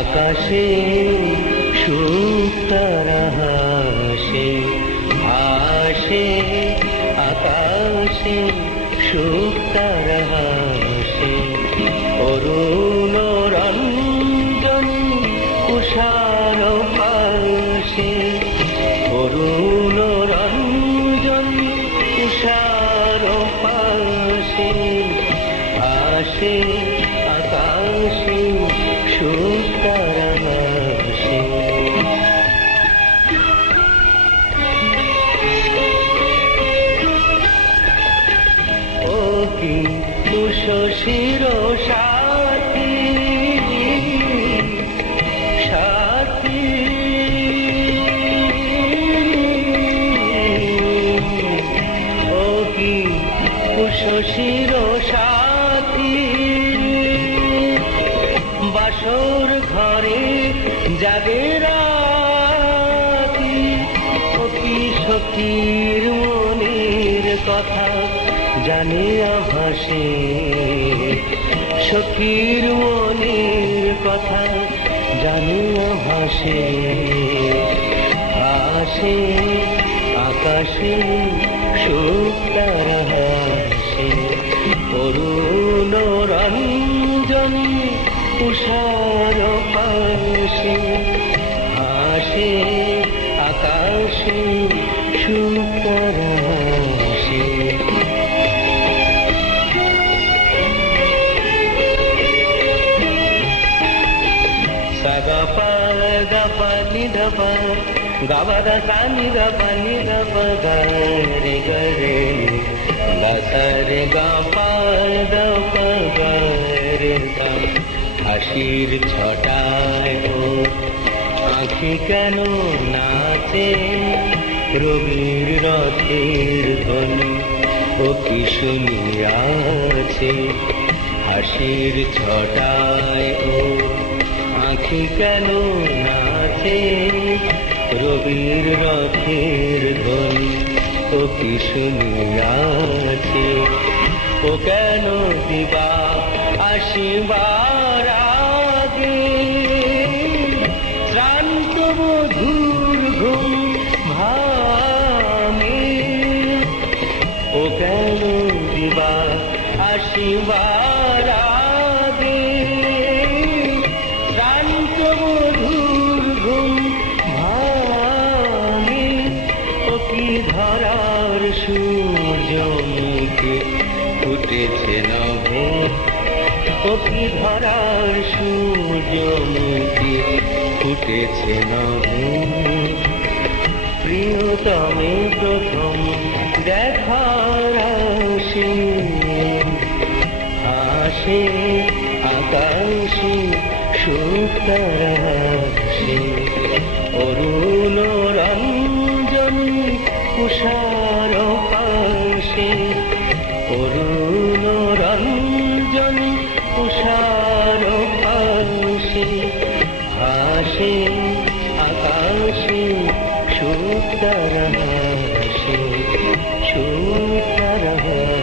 আকাশে সুতারা হাসে, হাসে আকাশে সুতারা হাসে, অরুণ রঞ্জন উষার পাশে, অরুণ রঞ্জন উষার পাশে, হাসে আকাশে সুতারা হাসে। ও কি উষশির সাথী, সাথী ও কি উষশির সাথী, বাসর ঘরে জাগে রাতি, অতি সখীর মনের কথা জানে আভাসে, সখীর মনের কথা জানে আভাসে, হাসে আকাশে সুতারা হাসে, অরুণ রঞ্জন উষার পাশে, হাসে আকাশে সুতারা হাসে। সাগা পা নি ধা পা গা বা দা সা নি ধা পা নি ধা পা গা রে গা রে গা সা রে গা পা দা পা গা রে গা। হাসির ছটায় ওর আঁখি কেন নাচে, রবির রথের ধ্বনি ও কি শুনিয়াছে, হাসির ছটায় ওর আঁখি কেন নাচে, রবির রথের ধ্বনি ও কি শুনিয়াছে, ও কেন দিবা আসিবার আগে শ্রান্ত মধুর ঘুম ভাঙে, ও কেন দিবা আসিবার আগে শ্রান্ত মধুর ঘুম ভাঙে, ও কি ধরার সূর্যমুখে ফুটেছে নভে, ও কি ধরার সূর্যমুখে ফুটেছে নভে, প্রিয়তমে প্রথম দেখার আসে, হাসে আকাশে সুতারা হাসে, অরুণ রঞ্জন উষার পাশে, অরুণ রঞ্জন উষার পাশে, হাসে আকাশে সুতারা হাসে, সুতারা হাসে।